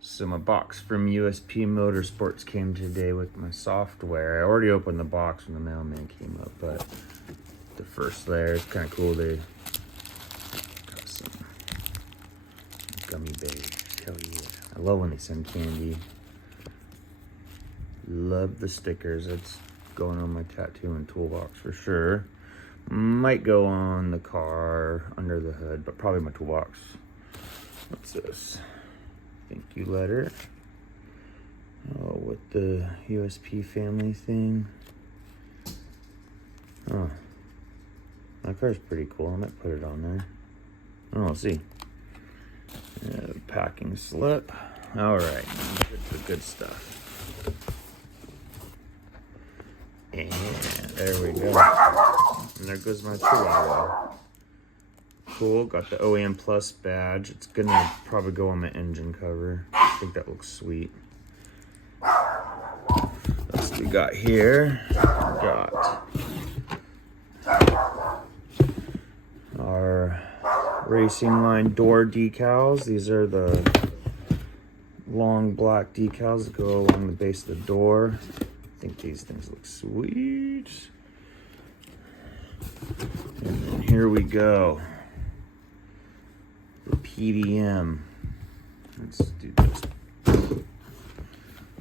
So my box from USP Motorsports came today with my software. I already opened the box when the mailman came up, but the first layer is kind of cool. They got some gummy bears. Hell yeah. I love when they send candy. Love the stickers. That's going on my tattoo and toolbox for sure. Might go on the car, under the hood, but probably my toolbox. What's this? Thank you letter. Oh, with the USP family thing. Oh, that car's pretty cool. I might put it on there. Oh, we'll see. Packing slip. All right, get the good stuff. And there we go. And there goes my Chihuahua. Cool, got the OEM Plus badge. It's gonna probably go on my engine cover. I think that looks sweet. What else we got here? We got our Racingline door decals. These are the long black decals that go along the base of the door. I think these things look sweet. And then here we go. The PDM. Let's do this.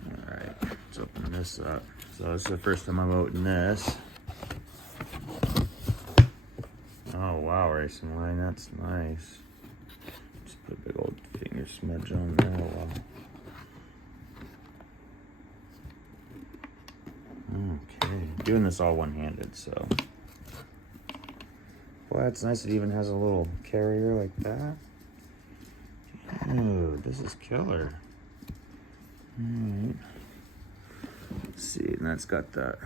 Alright, let's open this up. So this is the first time I'm opening this. Oh wow, Racingline, that's nice. Just put a big old finger smudge on there. Oh, wow. Okay, doing this all one-handed, so. Boy, it's nice it even has a little carrier like that. Dude, this is killer. Alright. Let's see, and that's got that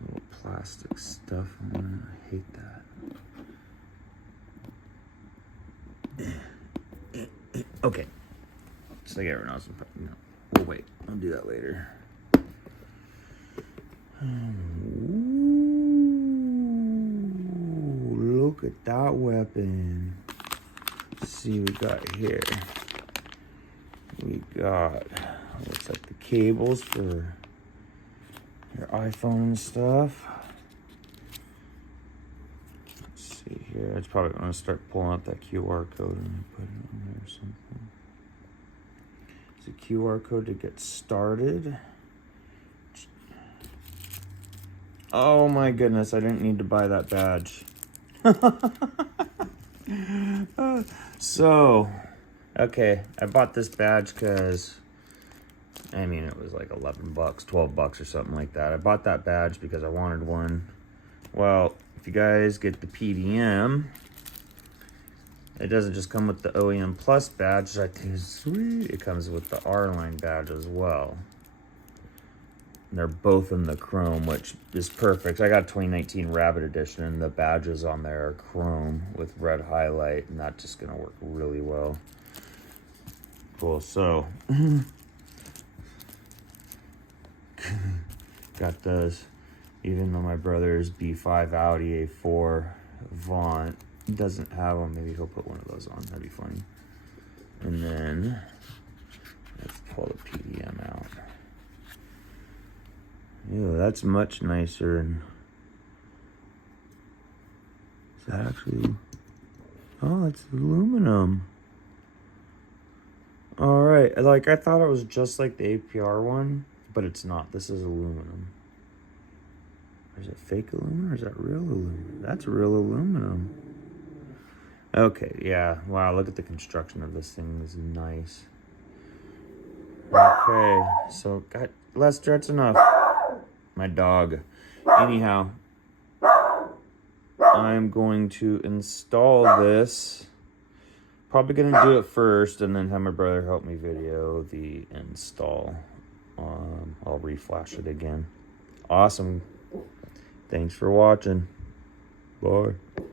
little plastic stuff on it. I hate that. Okay. Just like everyone else. No. We'll wait. I'll do that later. Ooh, look at that weapon. Let's see what we got here. We got, looks like the cables for your iPhone and stuff. Let's see here. It's probably going to start pulling up that QR code and put it on there or something. It's a QR code to get started. Oh my goodness, I didn't need to buy that badge. So, okay, I bought this badge because, I mean, it was like 11 bucks, 12 bucks or something like that. I bought that badge because I wanted one. Well, if you guys get the PDM, it doesn't just come with the OEM Plus badge, which I think is sweet. It comes with the R-Line badge as well. They're both in the chrome, which is perfect. I got a 2019 Rabbit Edition, and the badges on there are chrome with red highlight, and that's just going to work really well. Cool, so got those. Even though my brother's B5 Audi A4 Avant doesn't have them, maybe he'll put one of those on. That'd be funny. And then let's pull the PDM out. Ew, that's much nicer. And is that actually? Oh, it's aluminum. All right, like I thought it was just like the APR one, but it's not. This is aluminum. Or is it fake aluminum or is that real aluminum? That's real aluminum. Okay, yeah. Wow, look at the construction of this thing. It's nice. Okay, so got Lester, that's enough. My dog. Anyhow, I'm going to install this. Probably gonna do it first and then have my brother help me video the install. I'll reflash it again. Awesome. Thanks for watching. Bye.